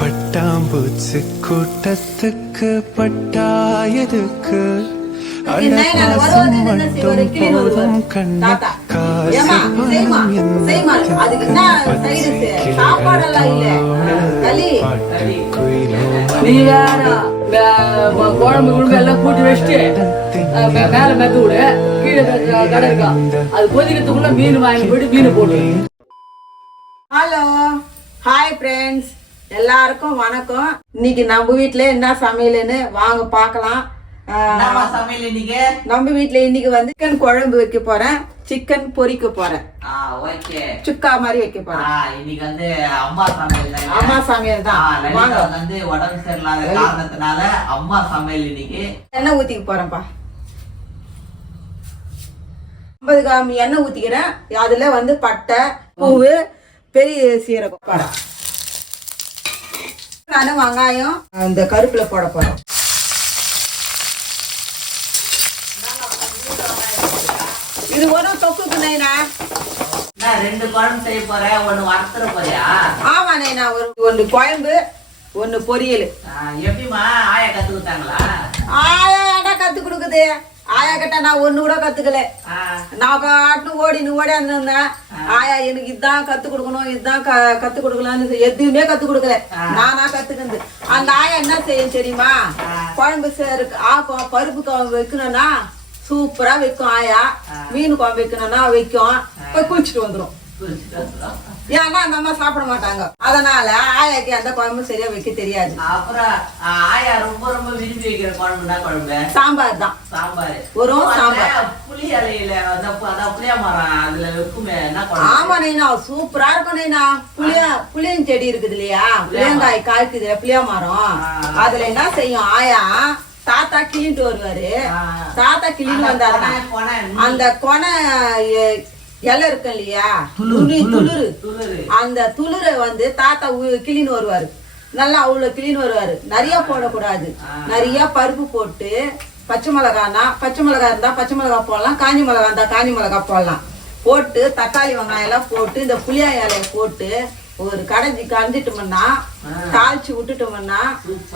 பட்டாம்பூச்சி கூட்டத்துக்கு பட்டாயதுக்கு என்ன, நான் கண்ணு காசு ஏம்மா, செய்மா, குழம்பு குழம்பு எல்லாம் கூட்டி வச்சுட்டு மேல மெத்து விடு கீழே கடை இருக்கா அது கொதிக்கிறதுக்குள்ள மீன் வாங்கி போயிட்டு மீன் போட்டு ஹலோ ஹாய் ஃப்ரெண்ட்ஸ் எல்லாருக்கும் வணக்கம் இன்னைக்கு நம்ம வீட்டுல என்ன சமையல்னு வாங்க பார்க்கலாம் சமையல் இன்னைக்கு. நம்ம வீட்ல இன்னைக்கு வந்து சிக்கன் குழம்பு வைக்க போறேன். சிக்கன் பொரிக்க போறேன். okay. சுக்கா மாதிரி வைக்க போறேன். இன்னைக்கு வந்து அம்மா சமையல். அம்மா சமையல் தான். வந்து உடம்பு சரியில்லாத காரணத்தினால அம்மா சமையல் இன்னைக்கு. எண்ணெய் ஊத்திக்க போறேன்ப்பா. ஐம்பது கிராம் எண்ணெய் ஊத்திக்கிறேன். அதுல வந்து பட்டை பூவு பெரிய சீரகம். நான் வெங்காயம் இந்த கருப்புல போட போறேன் இது ஒரு தொக்குக்கு நைனா நான் ரெண்டு குழம்பு செய்ய போறேன் ஒண்ணு வறுத்துற போறியா? ஆமா நைனா ஒரு ஒன்று குழம்பு ஒன்று பொரியல். ஆ, எப்படிம்மா ஆயா கத்து கொடுத்தாங்களா? ஆயா ஏன்டா கத்து கொடுக்குது? ஆயா கிட்ட நான் ஒண்ணு கூட கத்துக்கல. நான் பாட்டு ஓடினு ஓடியாந்து இருந்தேன். ஆயா எனக்கு இதான் கத்து கொடுக்கணும் இதுதான் க- கத்து கொடுக்கலாம்னு எதுவுமே கத்து கொடுக்கல. நானா கத்துக்கிறது அந்த ஆயா என்ன செய்யும் தெரியுமா? குழம்பு சேரு ஆக்கும் பருப்பு வைக்கணும்னா சூப்பரா வைக்கும் ஆயா. மீன் குழம்பு வைக்கணும்னா வைக்கும். போய் குளிச்சுட்டு வந்துரும். ஏன்னா அந்த அம்மா சாப்பிட மாட்டாங்க. அதனால ஆயாக்கு அந்த குழம்பு சரியா வைக்க தெரியாது. அப்புறம் ஆயா ரொம்ப ரொம்ப விரும்பி வைக்கிற குழம்புனா குழம்பு? சாம்பார் தான். சாம்பார். வெறும் சாம்பார். புளி இலையில அந்த அதான் புளிய மரம் அதுல வைக்குமே என்ன குழம்பு? ஆமா நைனா. சூப்பரா இருக்கும் நைனா. புளிய புளியன் செடி இருக்குது இல்லையா? புளியங்காய் காய்க்குது புளிய மரம். அதுல என்ன செய்யும் ஆயா? தாத்தா கிளிட்டு வருவாரு. தாத்தா கிளின்னு வந்தாருன்னா அந்த கொனை இலை இருக்கு இல்லையா? துளி துளிரு. துளிரு. அந்த துளிரை வந்து தாத்தா கிளின்னு வருவாரு. நல்லா அவ்வளவு கிளீன் வருவாரு. நிறைய போடக்கூடாது. நிறைய பருப்பு போட்டு பச்சை மிளகானா பச்சை மிளகா இருந்தா பச்சை மிளகா போடலாம் காஞ்சி மிளகா இருந்தா காஞ்சி மிளகா போடலாம். போட்டு தக்காளி வெங்காயம் எல்லாம் போட்டு இந்த புளியா இலைய போட்டு ஒரு கடைஞ்சி கரைஞ்சிட்டோம்னா தாளிச்சு விட்டுட்டோம்னா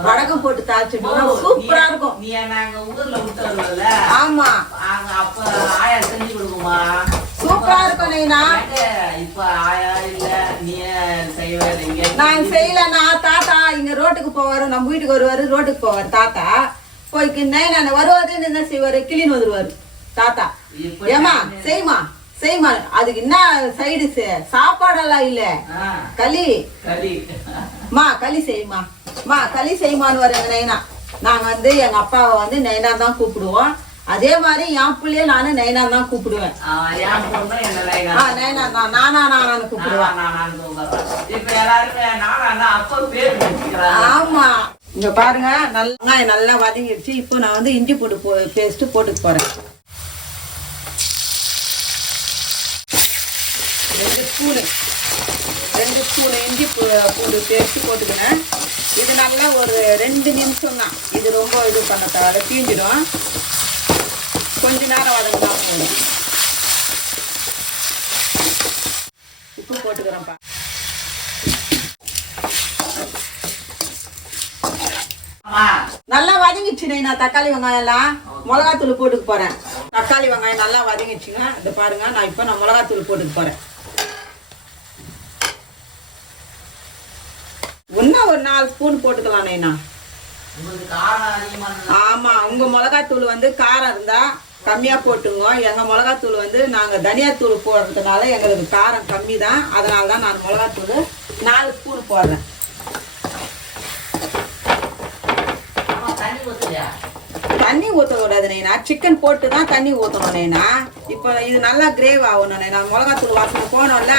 வடகம் போட்டு தாளிச்சிட்டோம்னா சூப்பரா இருக்கும். நீ அங்க ஊர்ல விட்டு ஆமா. அப்ப ஆயா செஞ்சு கொடுக்குமா? சூப்பரா இருக்கும் நைனா. இப்ப ஆயா இல்ல நீ இங்க? நான் செய்யலன்னா தாத்தா இங்க ரோட்டுக்கு போவாரு நம்ம வீட்டுக்கு வருவாரு ரோட்டுக்கு போவாரு தாத்தா. போய்க்கு நான் வருவாரு என்ன செய்வாரு? கிளீன் வந்துருவாரு தாத்தா. ஏமா செய்மா. செய்மா அதுக்கு என்ன சைடு சாப்பாடெல்லாம் இல்ல. களி. மா களி செய்யுமா மா களி செய்யுமான்னு வர நைனா. நாங்க வந்து எங்க அப்பாவை வந்து நைனா தான் கூப்பிடுவோம். அதே மாதிரி என் பிள்ளைய நானும் நைனா தான் கூப்பிடுவேன். நைனா தான். நானா நானான்னு கூப்பிடுவேன் ஆமா. இங்க பாருங்க நல்லா நல்லா வதங்கிடுச்சு. இப்போ நான் வந்து இஞ்சி போட்டு பேஸ்ட் போட்டுக்க போறேன் ரெண்டு ஸ்பூனு ரெண்டு ஸ்பூனு இஞ்சி பூ- பூண்டு பேஸ்ட்டு போட்டுக்கிறேன் இது நல்லா ஒரு ரெண்டு நிமிஷம் தான் இது ரொம்ப இது பண்ண தேவை தீஞ்சிடும். கொஞ்ச நேரம் வதங்கினா போதும். உப்பு போட்டுக்கிறேன்ப்பா. நல்லா வதங்கிடுச்சு நான் தக்காளி வெங்காயம் எல்லாம் மிளகாத்தூள் போட்டுக்க போறேன். தக்காளி வெங்காயம் நல்லா வதங்கிச்சுங்க இதை பாருங்க நான் இப்போ நான் மிளகாத்தூள் போட்டுக்க போறேன் இன்னும் ஒரு நாலு ஸ்பூன் போட்டுக்கலாம் நைனா உங்களுக்கு காரம் அதிகமா இருந்தா ஆமா உங்க மிளகாத்தூள் வந்து காரம் இருந்தா கம்மியா போட்டுங்க. எங்க மிளகாத்தூள் வந்து நாங்க தனியாத்தூள் போடுறதுனால எங்களுக்கு காரம் கம்மி தான் அதனால தான் நான் மிளகாத்தூள் நாலு ஸ்பூன் போடுறேன். தண்ணி ஊற்றக்கூடாது நைனா சிக்கன் போட்டு தான் தண்ணி ஊற்றணும் நைனா இப்போ இது நல்லா கிரேவ் ஆகணும் நைனா மிளகாத்தூள் வாசனை போனோம்ல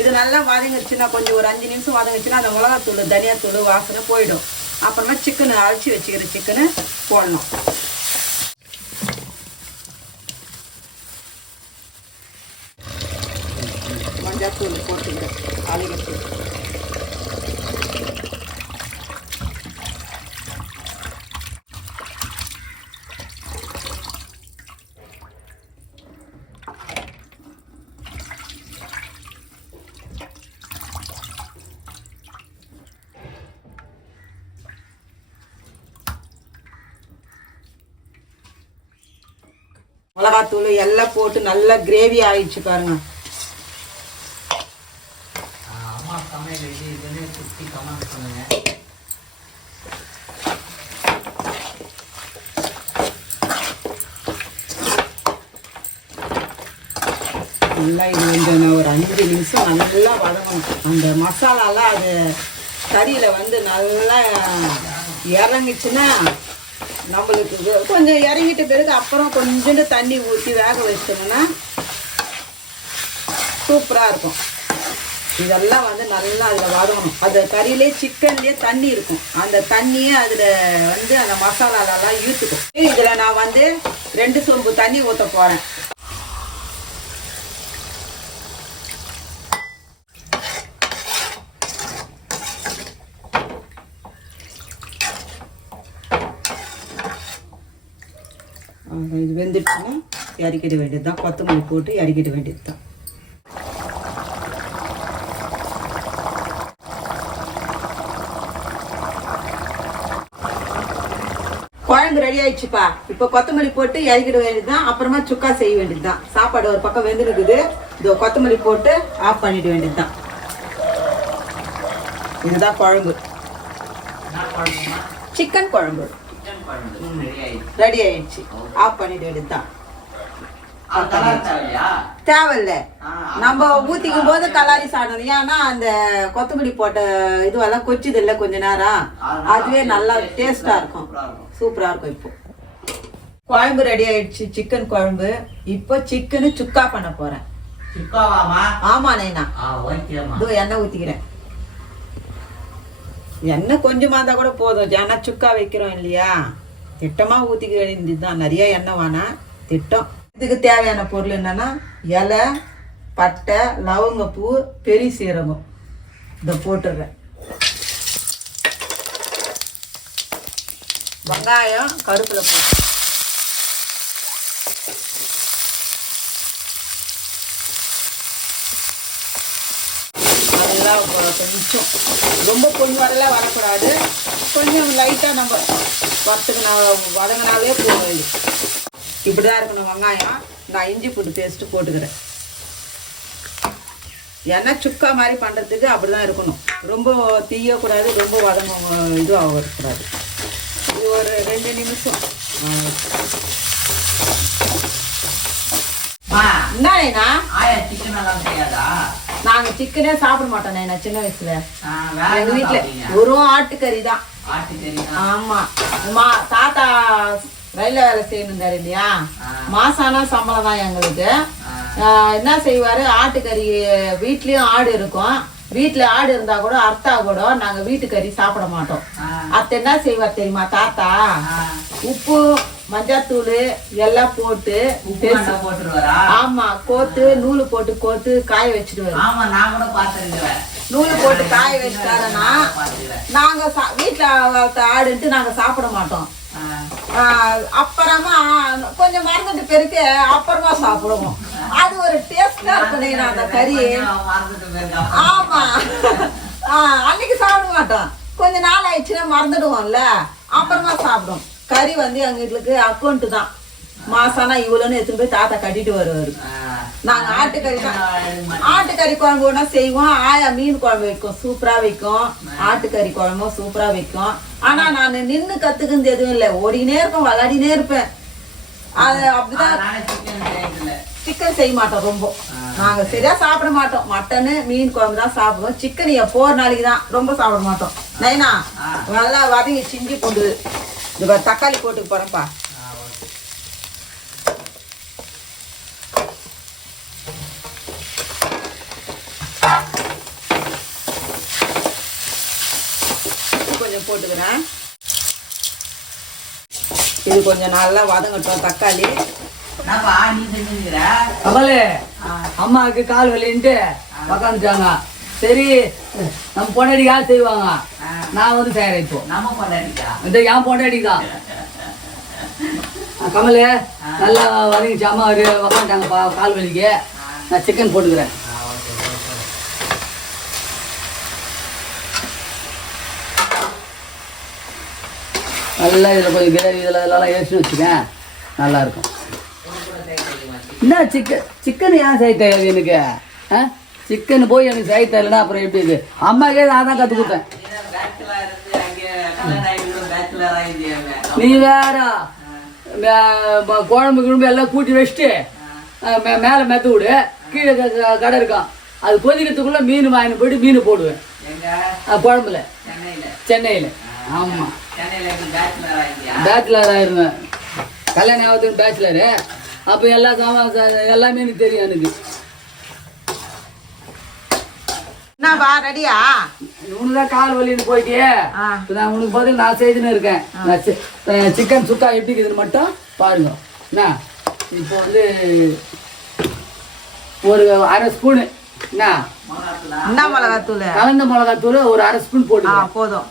இது நல்லா வதங்கிடுச்சுன்னா கொஞ்சம் ஒரு அஞ்சு நிமிஷம் வதங்கிச்சுன்னா அந்த மிளகாத்தூள் தனியாத்தூள் வாசனை போயிடும். அப்புறமா சிக்கனு அரைச்சி வச்சுக்கிற சிக்கனை போடணும். மிளகாத்தூள் எல்லாம் போட்டு நல்லா கிரேவி ஆயிடுச்சு பாருங்க. நல்லா இது வந்து ஒரு அஞ்சு நிமிஷம் நல்லா வதங்கணும். அந்த மசாலாலாம் அது கறியில் வந்து நல்லா இறங்குச்சுன்னா நம்மளுக்கு கொஞ்சம் இறங்கிட்ட பிறகு அப்புறம் கொஞ்சோண்டு தண்ணி ஊற்றி வேக வச்சோம்னா சூப்பராக இருக்கும். இதெல்லாம் வந்து நல்லா அதில் வதங்கணும். அந்த கறியிலே சிக்கன்லேயே தண்ணி இருக்கும். அந்த தண்ணியே அதில் வந்து அந்த மசாலாலெல்லாம் ஈர்த்துக்கும் இதில் நான் வந்து ரெண்டு சொம்பு தண்ணி ஊற்ற போகிறேன் இது வெந்துடுச்சுன்னா இறக்கிட வேண்டியது தான் கொத்தமல்லி போட்டு இறக்கிட வேண்டியது தான் குழம்பு ரெடி ஆயிடுச்சுப்பா. இப்போ கொத்தமல்லி போட்டு இறக்கிட வேண்டியது தான் அப்புறமா சுக்கா செய்ய வேண்டியது தான் சாப்பாடு ஒரு பக்கம் வெந்துருக்குது. இதோ கொத்தமல்லி போட்டு ஆஃப் பண்ணிட வேண்டியது தான் இதுதான் குழம்பு. சிக்கன் குழம்பு. ரெடி ஆயிடுச்சு. ஆஃப் பண்ணிட வேண்டியது தான் அது கலர் தேவையா? தேவையில்ல. நம்ம ஊத்திக்கும் போது கலாரி சாப்பிடணும் ஏன்னா அந்த கொத்தமல்லி போட்ட இதுவெல்லாம் கொச்சுது இல்ல கொஞ்ச நேரம் அதுவே நல்லா டேஸ்டா இருக்கும். சூப்பரா இருக்கும். இப்போ. குழம்பு ரெடி ஆயிடுச்சு. சிக்கன் குழம்பு. இப்போ சிக்கனு சுக்கா பண்ண போறேன். ஆமா நைனா. இதோ எண்ணெய் ஊத்திக்கிறேன். எண்ணெய் கொஞ்சமா இருந்தா கூட போதும். ஏன்னா சுக்கா வைக்கிறோம் இல்லையா? திட்டமா ஊத்திக்க வேண்டியதுதான். நிறைய எண்ணெய் வேணாம் திட்டம். இதுக்கு தேவையான பொருள் என்னன்னா இலை பட்டை லவங்கப்பூ பெரிய சீரகம். இதை போட்டுடுறேன். வெங்காயம் கருப்பில் போட்டு நல்லா கொ- கொஞ்சம். ரொம்ப பொன் வரலாம் வரக்கூடாது. கொஞ்சம் லைட்டாக நம்ம வறுத்துக்கினா நான் வதங்கினாலே போதும். இப்படி தான் இருக்கணும் வெங்காயம். நான் இஞ்சி பூண்டு பேஸ்ட்டு போட்டுக்கிறேன். ஏன்னா சுக்கா மாதிரி பண்ணுறதுக்கு அப்படி தான் இருக்கணும். ரொம்ப தீயக்கூடாது ரொம்ப வதங்க இதுவும் வரக்கூடாது இது ஒரு ரெண்டு நிமிஷம். என்ன ஆயா சிக்கன் எல்லாம் கிடையாதா நாங்கள் சிக்கனே சாப்பிட மாட்டோம் நான் சின்ன வயசுல எங்க வீட்டுல? வெறும் ஆட்டுக்கறி தான். ஆமா மா தாத்தா ரயில்வே வேலை செய்யணுந்தாரு இல்லையா. மாசானா சம்பளம் தான் எங்களுக்கு என்ன செய்வாரு ஆட்டுக்கறி வீட்லயும் ஆடு இருக்கும் வீட்டுல ஆடு இருந்தா கூட அர்த்தா கூட நாங்க வீட்டுக்கறி சாப்பிட மாட்டோம். அத்தை என்ன செய்வார் தெரியுமா தாத்தா. உப்பு மஞ்சத்தூள் எல்லாம் போட்டு ஆமா கோத்து நூலு போட்டு கோத்து காய வச்சிடுவாரு. ஆமா நான் கூட பாத்துருக்கிறேன் நூலு போட்டு காய வச்சிட்டாருன்னா நாங்க வீட்ல வளர்த்த ஆடுன்ட்டு நாங்க சாப்பிட மாட்டோம். அப்புறமா கொஞ்சம் மறந்துட்டு பிறகு அப்புறமா சாப்பிடுவோம். அது ஒரு டேஸ்டா இருக்கணும் அந்த கறி. ஆமா. அன்னைக்கு சாப்பிட மாட்டோம். கொஞ்ச நாள் ஆயிடுச்சுன்னா மறந்துடுவோம்ல. அப்புறமா சாப்பிடுவோம். கறி வந்து எங்களுக்கு அக்கௌண்ட் தான். மாசானா இவ்வளோன்னு எடுத்துட்டு போய் தாத்தா கட்டிட்டு வருவாரு. நாங்க ஆட்டுக்கறி ஆட்டுக்கறி குழம்பு ஒன்றா செய்வோம். ஆயா மீன் குழம்பு வைக்கும். சூப்பரா வைக்கும். ஆட்டுக்கறி குழம்பும் சூப்பரா வைக்கும். ஆனா நான் நின்னு கத்துக்கிறது எதுவும் இல்லை. ஓடினே இருப்பேன் விளையாடினே இருப்பேன். அது அப்படிதான் சிக்கன் செய்ய மாட்டோம் ரொம்ப. நாங்க சரியா சாப்பிட மாட்டோம். மட்டனு மீன் குழம்பு தான் சாப்பிடுவோம். சிக்கன் எப்போ ஒரு நாளைக்கு தான் ரொம்ப சாப்பிட மாட்டோம். நைனா நல்லா வதங்கி சிஞ்சி பூண்டு இது பாரு, தக்காளி போட்டு போறேன்ப்பா உப்பு கொஞ்சம் போட்டுக்கிறேன். இது கொஞ்சம் நல்லா வதங்கட்டும் தக்காளி. கமலு அம்மாவுக்கு கால் வலின்ட்டு உக்காந்துட்டாங்க. சரி நம்ம பொண்டாடி யார் செய்வாங்க நான் வந்து செய்யறேன் இப்போ. நம்ம கொண்டாடிக்கா இந்த என் பொண்டாடி தான் கமலு நல்லா வதங்கிச்சு அம்மா ஒரு உக்காந்துட்டாங்கப்பா கால் வலிக்கு. நான் சிக்கன் போட்டுக்கிறேன். நல்லா இதில் கொஞ்சம் கிரேவி இதில் இதெல்லாம் ஏற்றி வச்சுக்கேன். நல்லா இருக்கும். என்ன சிக்கன் சிக்கன் ஏன் செய்ய தெரியாது எனக்கு? ஆ? சிக்கன் போய் எனக்கு செய்ய தெரியலனா அப்புறம் எப்படி இது அம்மாக்கே நான் தான் கற்றுக் கொடுத்தேன் பேச்சுலர் இருந்து அங்கே கல்யாணம் ஆகிட்டு பேச்சுலர் ஆகிட்டியாங்க நீ வேற குழம்பு கிழம்பு எல்லாம் கூட்டி வச்சுட்டு மேலே மெத்த விடு கீழே கடை இருக்கான் அது கொதிக்கிறதுக்குள்ள மீன் வாங்கிட்டு போயிட்டு மீன் போடுவேன் குழம்புல சென்னையில ஆமாம் இருந்து பேச்சுலர் ஆயிருவேன் கல்யாணம் ஆகுதுன்னு பேச்சுலரு அப்போ எல்லா சாமான் எல்லாமே எனக்கு தெரியும் எனக்கு என்னப்பா ரெடியா? உனக்கு தான் கால் வலின்னு போயிட்டே நான் உனக்கு பதில் நான் செய்துன்னு இருக்கேன். நான் சிக்கன் சுக்கா எப்படி இருக்குதுன்னு மட்டும் பாருங்க. என்ன இப்போ வந்து ஒரு அரை ஸ்பூனு என்ன என்ன மிளகாத்தூள்? கலந்த மிளகாத்தூள் ஒரு அரை ஸ்பூன் போட்டு போதும்.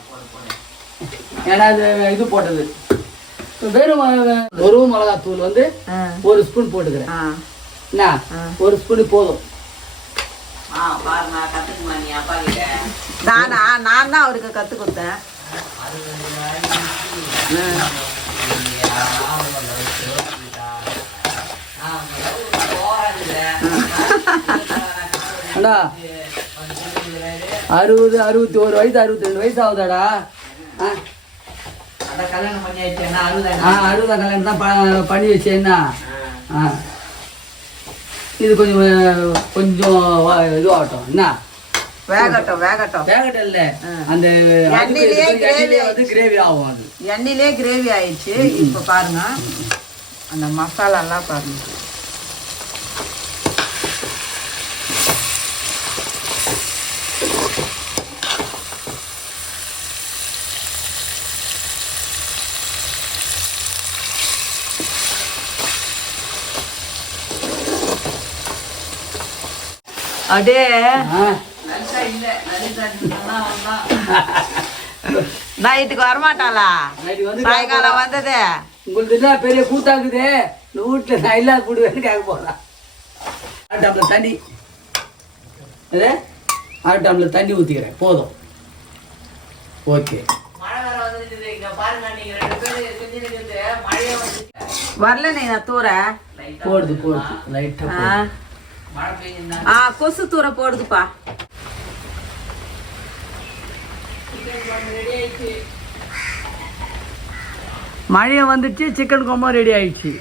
ஏன்னா அது இது போட்டது. வெறும் மிளகா- ஒரு மிளகாத்தூள் வந்து. ஒரு ஸ்பூன் போட்டுக்கிறேன். என்ன ஒரு ஸ்பூன் போதும் ஆ பாருமா கத்துக்குமா நீ அப்பா கிட்ட நானா நான்? தான் அவருக்கு கத்து கொடுத்தேன். அண்ணா அறுபது அறுபத்தி ஒரு வயசு அறுபத்தி ரெண்டு வயசு ஆகுதாடா? கல்யாணம் பண்ணி ஆ அறுபதாம் கல்யாணம் தான் பண்ணி வச்சேன்னா ஆ. இது கொஞ்சம் கொஞ்சம் இதுவாகட்டும். என்ன? வேகட்டும் வேகட்டும். வேகட்டும் இல்லை அந்த எண்ணெயிலே gravy வந்து கிரேவி ஆகும் அது. எண்ணெயிலே கிரேவி ஆயிடுச்சு. இப்போ பாருங்க. அந்த மசாலாலாம் பாருங்க. வந்தான் நைட்டுக்கு வரமாட்டாளா? சாயங்காலம் வந்தது. உங்களுக்கு என்ன பெரிய கூத்தாக்குது இந்த வீட்டில் நான் இல்லாத கூடுவேன்னு கேட்க போகிறேன் அரை டம்ளர் தண்ணி. இது அரை டம்ளர் தண்ணி ஊற்றிக்கிறேன் போதும். ஓகே. வேற வரல நீ நான் தூர போடுது போடுது. லைட்டாக ஆ. கொசு தூர போடுதுப்பா. மழையை வந்துச்சு சிக்கன் கொம்பா ரெடி ஆயிடுச்சு.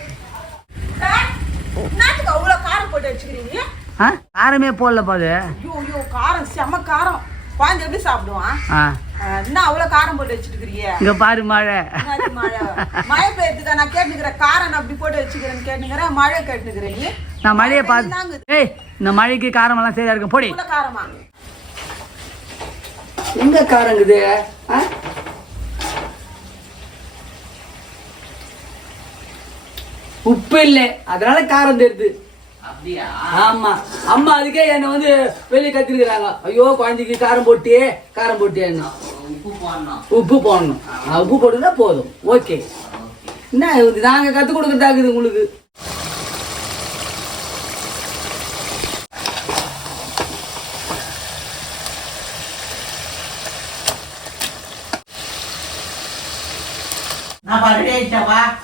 காரம் போட்டு வச்சுக்கிறீங்க? ஆ காரமே போடலப்பா அது. ஐயோ ஐயோ காரம் செம்ம காரம். குழந்தை எப்படி சாப்பிடுவான்? என்ன அவ்வளோ காரம் போட்டு வச்சுட்டுக்கிறீங்க இங்கே பாரு மழை. மழை? பெய்யறதுக்கா நான் கேட்டுக்கிறேன். காரம் நான் அப்படி போட்டு வச்சுக்கிறேன்னு கேட்டுக்கிறேன். மழை கேட்டுக்கிறேன் நீ. நான் மழையை பார்த்து ஏய் இந்த மழைக்கு காரமெல்லாம் சரியா இருக்கும். போடி. காரமா? எங்க காரங்குது? உப்பு இல்லை. அதனால காரம் தெரியுது ஆமா. அம்மா அதுக்கே என்னை வந்து வெளியே கத்திருக்கிறாங்க. ஐயோ குழந்தைக்கு காரம் போட்டியே காரம் உப்பு போடணும். உப்பு போடணும். உப்பு போட்டுனா போதும். ஓகே. என்ன நாங்க கத்து கொடுக்கறதாக்குது உங்களுக்கு?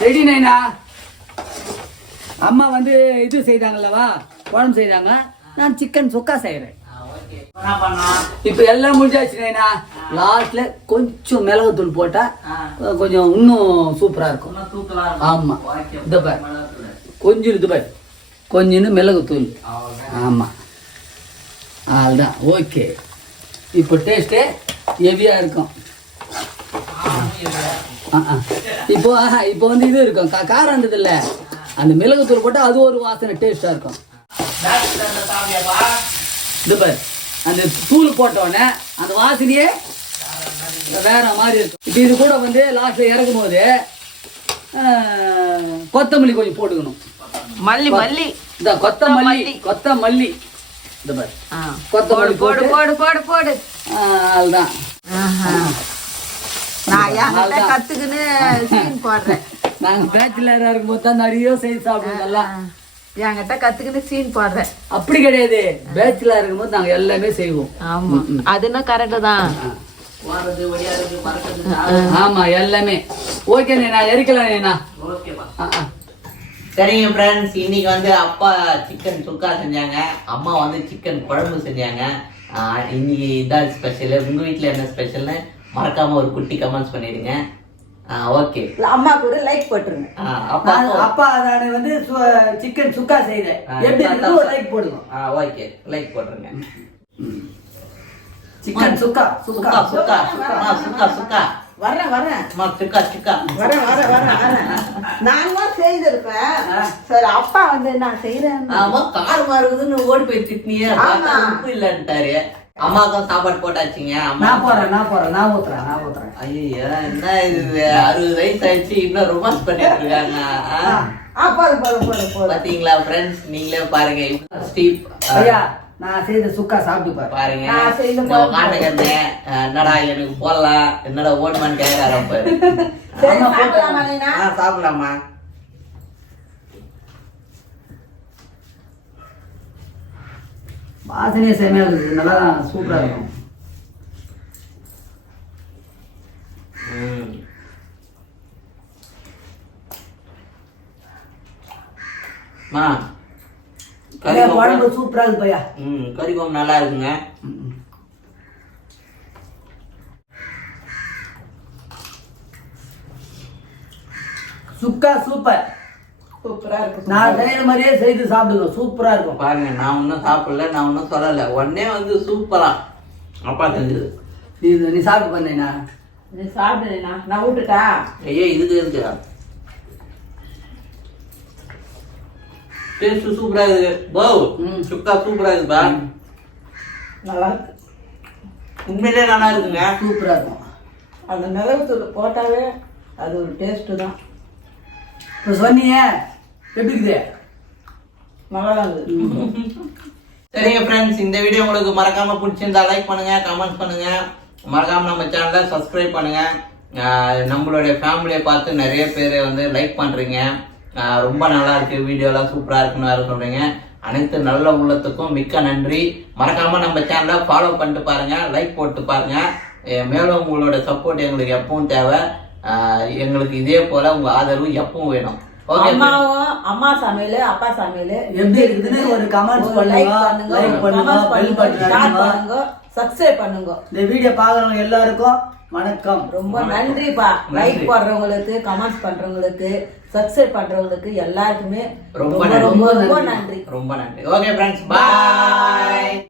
ரெடி நைனா? அம்மா வந்து இது செய்தாங்கல்லவா? குழம்பு செய்தாங்க. நான் சிக்கன் சுக்கா செய்கிறேன் இப்போ எல்லாம் முடிஞ்சாச்சு நைனா லாஸ்ட்ல கொஞ்சம் மிளகுத்தூள் போட்டா ஆ. அஹ், கொஞ்சம் இன்னும் சூப்பரா இருக்கும். ஆமா. இந்த பாரு. கொஞ்சம் இது பாரு. கொஞ்சம் மிளகுத்தூள். அவ்வளவுதான். ஆமா. அதுதான் ஓகே. இப்போ டேஸ்ட்டு ஹெவியாக இருக்கும். இப்போ இப்போ வந்து இது இருக்கும். காரம் இருந்தது இல்ல அந்த மிளகுத்தூள் போட்டால் அது ஒரு வாசனை டேஸ்டா இருக்கும். இது பாரு அந்த தூள் போட்ட உடனே அந்த வாசனையே வேற மாதிரி இருக்கும். இப்போ இது கூட வந்து லாஸ்ட்ல இறக்கும் போது கொத்தமல்லி கொஞ்சம் போட்டுக்கணும். மல்லி மல்லி. இந்த கொத்தமல்லி கொத்தமல்லி. இந்த பாரு ஆ. கொத்தமல்லி போடு போடு போடு போடு. அதுதான். நான். கத்துக்கின்னு சீன் போடுறேன். நாங்க பேச்சுலரா இருக்கும்போது தான் நிறைய செய்து சாப்பிடுவோம் நல்லா. என்கிட்ட கத்துக்கின்னு சீன் போடுறேன். அப்படி கிடையாது. பேச்சுலர் இருக்கும்போது நாங்க எல்லாமே செய்வோம். ஆமா. அதுனா கரெக்டு தான். ஆமா எல்லாமே. ஓகே நான் எரிக்கலாம் நான். சரிங்க ஃப்ரெண்ட்ஸ் இன்னைக்கு வந்து அப்பா சிக்கன் சுக்கா செஞ்சாங்க. அம்மா வந்து சிக்கன் குழம்பு செஞ்சாங்க. இன்னைக்கு இதான் ஸ்பெஷல் உங்க வீட்ல என்ன ஸ்பெஷல்னு மறக்காம ஒரு குட்டி கமெண்ட்ஸ் பண்ணிடுங்க. ஓகே அம்மாக்கு ஒரு லைக் போட்டுருங்க. அப்பா நான் வந்து சிக்கன் சுக்கா செய்தேன். எப்படி ஒரு லைக் போடுங்க. ஓகே லைக் போட்டுருங்க. சிக்கன் சுக்கா சுக்கா. சுக்கா சுக்கா சுக்கா சுக்கா வரேன் வரேன் சுக்கா சுக்கா. வரேன் வரேன் வரேன் வரேன் நான் தான் செய்திருப்பேன். சரி அப்பா வந்து நான் செய்யறேன் ஆமா கார் மாறுதுன்னு ஓடி போய் திட்டினியே. உப்பு இல்லன்ட்டாரு. அம்மாவுக்கும் சாப்பாடு போட்டாச்சுங்க. அம்மா நான் போறேன் நான் போறேன் நான் ஊத்துறேன் நான் ஊத்துறேன். ஐயோ என்ன இது? அறுபது வயசு ஆயிடுச்சு இன்னும் ரொமான்ஸ் பண்ணிட்டு இருக்காங்க. பாத்தீங்களா ஃப்ரெண்ட்ஸ் நீங்களே பாருங்க ஸ்டீவ் ஐயா நான் செய்த சுக்கா சாப்பிட்டு பாரு. பாருங்க. என்னடா எனக்கு போடலாம். என்னடா ஓடுமான்னு அம்மா போட்டு- சாப்பிடலாமா நீனா? ஆ, சாப்பிடலாமா வாசனையே செமையா இருக்குது நல்லா சூப்பரா இருக்கும். குழம்பு குழம்பு. சூப்பரா இருக்கு பையா. ம் கறி குழம்பு நல்லா இருக்குங்க. சுக்கா சூப்பர். சூப்பரா இருக்கு நான் செய்யற மாதிரியே செய்து சாப்பிடுங்க சூப்பரா இருக்கும். பாருங்க நான் ஒன்றும் சாப்பிடல நான் ஒன்றும் சொல்லலை. உடனே வந்து சூப்பரா. அப்பா செஞ்சது நீ நீ சாப்பிட்டு பண்ணேனா நீ சாப்பிடுனா நான் விட்டுட்டா ஐயா இதுக்கு இருக்கு டேஸ்ட் சூப்பரா இருக்கு. போ ம். சுக்கா சூப்பரா இருக்குப்பா நல்லா இருக்கு. உண்மையிலே நல்லா இருக்குங்க. சூப்பரா இருக்கும். அந்த மிளகுத்தூள் போட்டாவே அது ஒரு டேஸ்ட்டு தான். இப்போ சொன்னியே எப்படி இருக்குது? நல்லா சரிங்க ஃப்ரெண்ட்ஸ் இந்த வீடியோ உங்களுக்கு மறக்காம பிடிச்சிருந்தா லைக் பண்ணுங்க கமெண்ட் பண்ணுங்க. மறக்காம நம்ம சேனலை சப்ஸ்கிரைப் பண்ணுங்க. நம்மளுடைய ஃபேமிலியை பார்த்து நிறைய பேர் வந்து லைக் பண்றீங்க. ரொம்ப நல்லா இருக்கு வீடியோலாம் சூப்பரா இருக்குன்னு வேற சொல்றீங்க. அனைத்து நல்ல உள்ளத்துக்கும் மிக்க நன்றி. மறக்காம நம்ம சேனலை ஃபாலோ பண்ணிட்டு பாருங்க லைக் போட்டு பாருங்க. மேலும் உங்களோட சப்போர்ட் எங்களுக்கு எப்பவும் தேவை. எங்களுக்கு இதே போல உங்க ஆதரவு எப்பவும் வேணும். அம்மாவும் அம்மா சமையல் அப்பா சமையல். எப்படி இருக்குதுன்னு ஒரு கமெண்ட்ஸ் பண்ணுங்க. லைக் பண்ணுங்க பெல் பண்ணுங்க. பட்டன் சப்ஸ்கிரைப் பண்ணுங்க இந்த வீடியோ பார்க்குறவங்க எல்லாருக்கும் வணக்கம். ரொம்ப நன்றிப்பா. லைக் போடுறவங்களுக்கு கமெண்ட்ஸ் பண்றவங்களுக்கு சப்ஸ்கிரைப் பண்றவங்களுக்கு எல்லாருக்குமே ரொம்ப ரொம்ப நன்றி. ரொம்ப ரொம்ப நன்றி. ரொம்ப நன்றி. Okay friends bye